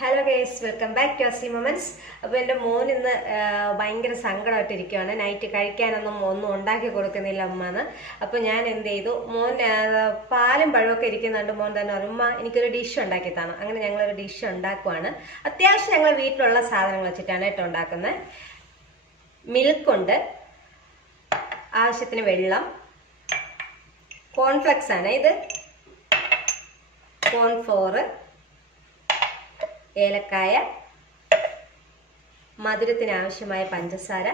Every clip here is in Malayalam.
Hello guys, welcome back to അസി മൊമെന്റ്സ്. അപ്പോൾ എൻ്റെ മോൻ ഇന്ന് ഭയങ്കര സങ്കടമായിട്ടിരിക്കുകയാണ്. നൈറ്റ് കഴിക്കാനൊന്നും ഉണ്ടാക്കി കൊടുക്കുന്നില്ല അമ്മന്ന്. അപ്പോൾ ഞാൻ എന്ത് ചെയ്തു, മോൻ പാലും പഴമൊക്കെ ഇരിക്കുന്നുണ്ട്. മോൻ തന്നെ പറഞ്ഞു, ഉമ്മ എനിക്കൊരു ഡിഷ് ഉണ്ടാക്കി തന്നു. അങ്ങനെ ഞങ്ങളൊരു ഡിഷ് ഉണ്ടാക്കുവാണ്. അത്യാവശ്യം ഞങ്ങൾ വീട്ടിലുള്ള സാധനങ്ങൾ വെച്ചിട്ടാണ് കേട്ടോ ഉണ്ടാക്കുന്നത്. മിൽക്കുണ്ട്, ആവശ്യത്തിന് വെള്ളം, കോൺഫ്ലെക്സ് ആണ് ഇത്, കോൺഫ്ലോർ, ഏലക്കായ, മധുരത്തിന് ആവശ്യമായ പഞ്ചസാര,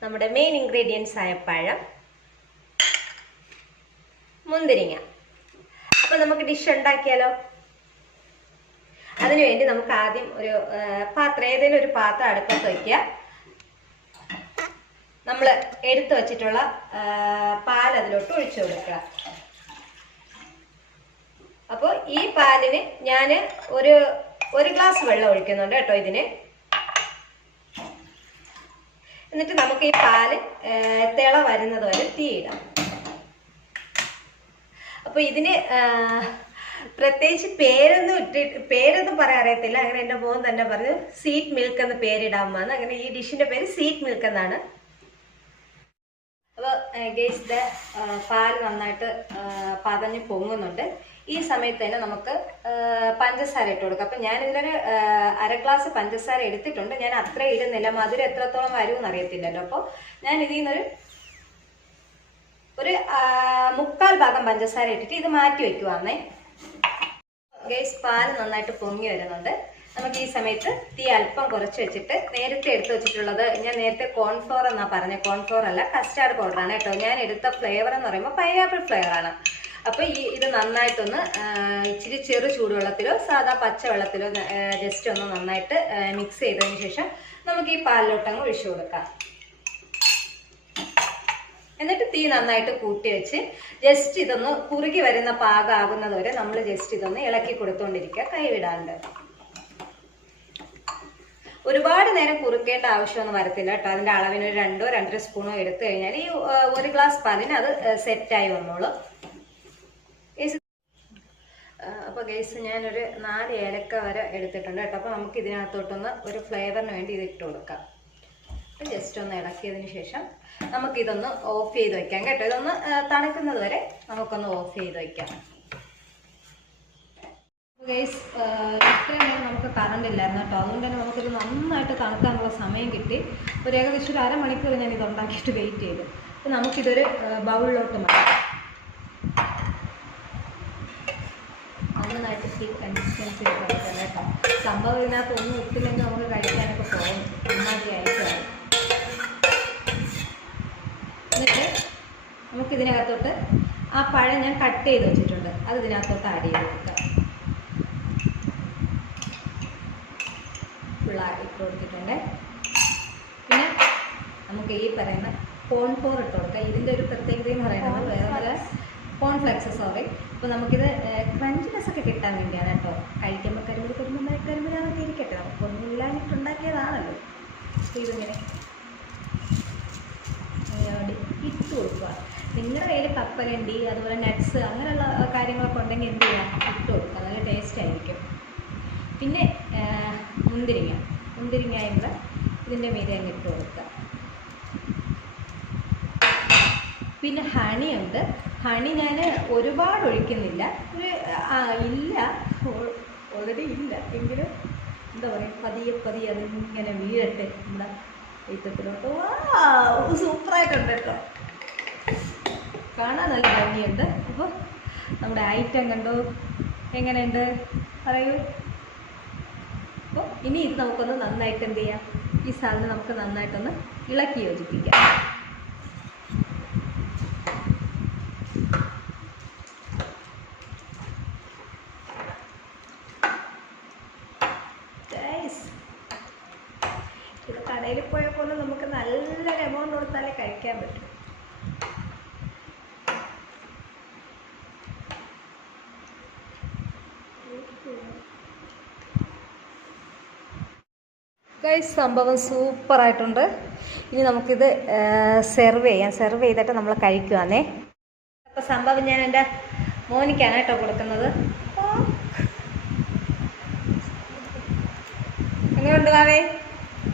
നമ്മുടെ മെയിൻ ഇൻഗ്രീഡിയൻസ് ആയ പഴം, മുന്തിരിങ്ങ. അപ്പൊ നമുക്ക് ഡിഷ് ഉണ്ടാക്കിയാലോ? അതിനുവേണ്ടി നമുക്ക് ആദ്യം ഒരു പാത്രം, ഏതെങ്കിലും ഒരു പാത്രം അടുപ്പത്ത് വയ്ക്കുക. നമ്മൾ എടുത്തു വച്ചിട്ടുള്ള പാൽ അതിലോട്ട് ഒഴിച്ചു കൊടുക്കുക. അപ്പോൾ ഈ പാലിന് ഞാൻ ഒരു ഗ്ലാസ് വെള്ളം ഒഴിക്കുന്നുണ്ട് കേട്ടോ ഇതിന്. എന്നിട്ട് നമുക്ക് ഈ പാല് തിള വരുന്നത് വരെ തീയിടാം. അപ്പോൾ ഇതിന് പ്രത്യേകിച്ച് പേരൊന്നും പറയാൻ അറിയത്തില്ല. അങ്ങനെ എൻ്റെ മോൻ തന്നെ പറഞ്ഞു സ്വീറ്റ് മിൽക്ക് എന്ന് പേരിടാമെന്ന്. അങ്ങനെ ഈ ഡിഷിന്റെ പേര് സ്വീറ്റ് മിൽക്ക് എന്നാണ്. അപ്പോൾ ഗേസ് പാല് നന്നായിട്ട് പതഞ്ഞ് പൊങ്ങുന്നുണ്ട്. ഈ സമയത്ത് തന്നെ നമുക്ക് പഞ്ചസാര ഇട്ട് കൊടുക്കാം. അപ്പം ഞാൻ ഇതിലൊരു അര ഗ്ലാസ് പഞ്ചസാര എടുത്തിട്ടുണ്ട്. ഞാൻ അത്ര ഇടുന്നില്ല, മധുരം എത്രത്തോളം വരുമെന്ന് അറിയത്തില്ലല്ലോ. അപ്പോൾ ഞാൻ ഇതിൽ നിന്നൊരു 1/4 ഭാഗം പഞ്ചസാര ഇട്ടിട്ട് ഇത് മാറ്റി വെക്കുവാന്നേ. ഗേസ് പാല് നന്നായിട്ട് പൊങ്ങി വരുന്നുണ്ട്. നമുക്ക് ഈ സമയത്ത് തീ അല്പം കുറച്ച് വെച്ചിട്ട് നേരത്തെ എടുത്ത് വെച്ചിട്ടുള്ളത്, ഞാൻ നേരത്തെ കോൺഫ്ലോർ എന്നാ പറഞ്ഞത്, കോൺഫ്ലോർ അല്ല കസ്റ്റാർഡ് പൗഡറാണ് കേട്ടോ. ഞാൻ എടുത്ത ഫ്ലേവർ എന്ന് പറയുമ്പോൾ പൈനാപ്പിൾ ഫ്ലേവറാണ്. അപ്പോൾ ഇത് നന്നായിട്ടൊന്ന് ഇച്ചിരി ചെറു ചൂടുവെള്ളത്തിലോ സാധാ പച്ചവെള്ളത്തിലോ ജസ്റ്റ് ഒന്ന് നന്നായിട്ട് മിക്സ് ചെയ്തതിന് ശേഷം നമുക്ക് ഈ പാലിലോട്ടങ്ങ് ഒഴിച്ചു കൊടുക്കാം. എന്നിട്ട് തീ നന്നായിട്ട് കൂട്ടി വെച്ച് ജസ്റ്റ് ഇതൊന്ന് കുറുകി വരുന്ന പാകമാകുന്നത് വരെ നമ്മൾ ജസ്റ്റ് ഇതൊന്ന് ഇളക്കി കൊടുത്തുകൊണ്ടിരിക്കുക, കൈവിടാണ്ട്. ഒരുപാട് നേരം കുറുക്കേണ്ട ആവശ്യമൊന്നും വരത്തില്ല കേട്ടോ. അതിന്റെ അളവിന് ഒരു 2-2.5 സ്പൂണോ എടുത്തു കഴിഞ്ഞാൽ ഈ 1 ഗ്ലാസ് പാലിന് അത് സെറ്റായി വന്നോളൂ. അപ്പൊ ഗൈസ് ഞാനൊരു 4 ഏലക്ക വരെ എടുത്തിട്ടുണ്ട് കേട്ടോ. അപ്പൊ നമുക്ക് ഇതിനകത്തോട്ടൊന്ന് ഒരു ഫ്ലേവറിന് വേണ്ടി ഇത് ഇട്ട് കൊടുക്കാം. ജസ്റ്റ് ഒന്ന് ഇളക്കിയതിന് ശേഷം നമുക്കിതൊന്ന് ഓഫ് ചെയ്ത് വെക്കാം കേട്ടോ. ഇതൊന്ന് തണുക്കുന്നത് വരെ നമുക്കൊന്ന് ഓഫ് ചെയ്ത് വെക്കാം. ഗൈസ് ഇത്രയും നേരം നമുക്ക് കറണ്ട് ഇല്ലായിരുന്നു കേട്ടോ. അതുകൊണ്ട് തന്നെ നമുക്കിത് നന്നായിട്ട് തണുക്കാനുള്ള സമയം കിട്ടി. ഒരു ഏകദേശം ഒരു അരമണിക്കൂർ ഞാൻ ഇത് ഉണ്ടാക്കിയിട്ട് വെയിറ്റ് ചെയ്തു. അപ്പോൾ നമുക്കിതൊരു ബൗളിലോട്ട് മാറ്റാം. നന്നായിട്ട് ഈ കൺസിസ്റ്റൻസി കൊടുക്കാം കേട്ടോ. സംഭവം ഇതിനകത്ത് ഒന്നും ഇട്ടില്ലെങ്കിൽ നമുക്ക് കഴിക്കാനൊക്കെ പോകും, നന്നായി ആയിട്ടാണ്. എന്നിട്ട് നമുക്കിതിനകത്തോട്ട് ആ പഴം ഞാൻ കട്ട് ചെയ്ത് വെച്ചിട്ടുണ്ട്, അത് ഇതിനകത്തോട്ട് ആഡ് ചെയ്ത് കൊടുക്കാം. ഫുള്ളാക്കി ഇട്ട് കൊടുത്തിട്ടുണ്ട്. പിന്നെ നമുക്ക് ഈ പറയുന്ന കോൺഫ്ലോർ ഇട്ട് കൊടുക്കാം. ഇതിൻ്റെ ഒരു പ്രത്യേകത എന്ന് പറയുന്നത് വേറെ കോൺഫ്ലെക്സ്, സോറി. അപ്പോൾ നമുക്കിത് ക്രഞ്ചിനെസ് ഒക്കെ കിട്ടാൻ വേണ്ടിയാണ് കേട്ടോ. കഴിക്കുമ്പോൾ കരിമ്പ് ഇരിക്കട്ടെ, നമുക്കൊന്നും ഇല്ലാഞ്ഞിട്ടുണ്ടാക്കിയതാണല്ലോ. അപ്പോൾ ഇതിങ്ങനെ ഇട്ട് കൊടുക്കുക. നിങ്ങളുടെ കയ്യിൽ കപ്പലണ്ടി അതുപോലെ നട്ട്സ് അങ്ങനെയുള്ള കാര്യങ്ങളൊക്കെ ഉണ്ടെങ്കിൽ എന്ത് ചെയ്യാം, ഇട്ട് കൊടുക്കുക, നല്ല ടേസ്റ്റ് ആയിരിക്കും. പിന്നെ മുന്തിരിങ്ങ ഇതിൻ്റെ മീതെ അങ്ങ് ഇട്ട് കൊടുക്കുക. പിന്നെ ഹണിയുണ്ട്. ഹണി ഞാൻ ഒരുപാട് ഒഴിക്കുന്നില്ല, ഓൾറെഡി ഇല്ല എങ്കിലും എന്താ പറയുക, പതിയെ അതിങ്ങനെ വീഴട്ടെ നമ്മുടെ ഐറ്റത്തിലോട്ട്. സൂപ്പറായിട്ടുണ്ട് കേട്ടോ, കാണാൻ നല്ല ഭംഗിയുണ്ട്. അപ്പോൾ നമ്മുടെ ഐറ്റം കണ്ടോ, എങ്ങനെയുണ്ട് പറയൂ. അപ്പോൾ ഇനി ഇത് നമുക്കൊന്ന് നന്നായിട്ട് എന്ത് ചെയ്യാം, ഈ സാധനം നമുക്ക് നന്നായിട്ടൊന്ന് ഇളക്കി യോജിപ്പിക്കാം. ഇത് കടയിൽ പോയപ്പോൾ നമുക്ക് നല്ലൊരു എമൗണ്ട് കൊടുത്താലേ കഴിക്കാൻ പറ്റും. ഗൈസ് സംഭവം സൂപ്പറായിട്ടുണ്ട്. ഇനി നമുക്കിത് സെർവ് ചെയ്തിട്ട് നമ്മൾ കഴിക്കുവാന്നേ. അപ്പോൾ സംഭവം ഞാൻ എൻ്റെ മോനിക്കാണ് കേട്ടോ കൊടുക്കുന്നത്. എങ്ങനെയുണ്ട് വാവേ?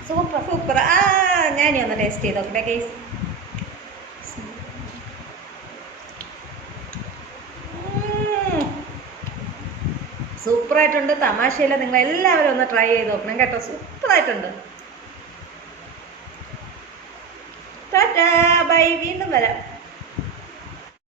Super super. ഞാനീ ഒന്ന് ടേസ്റ്റ് ചെയ്ത് നോക്കട്ടെ ഗൈസ്. സൂപ്പറായിട്ടുണ്ട്. തമാശയില്ല, നിങ്ങൾ എല്ലാവരും ഒന്ന് ട്രൈ ചെയ്ത് നോക്കണം കേട്ടോ. സൂപ്പറായിട്ടുണ്ട്. ടാറ്റാ ബൈ, വീണ്ടും വരാം.